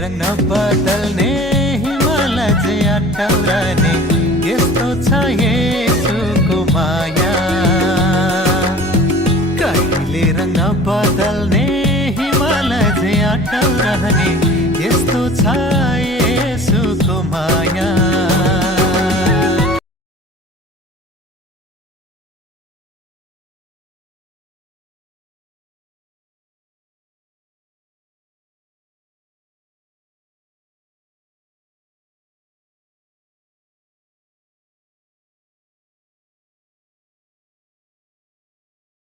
रङ नबदल्ने हिमालय चाहिँ अटाउराने यस्तो छ येशूको माया। कहिले रङ नबदल्ने हिमालय चाहिँ अटाउराने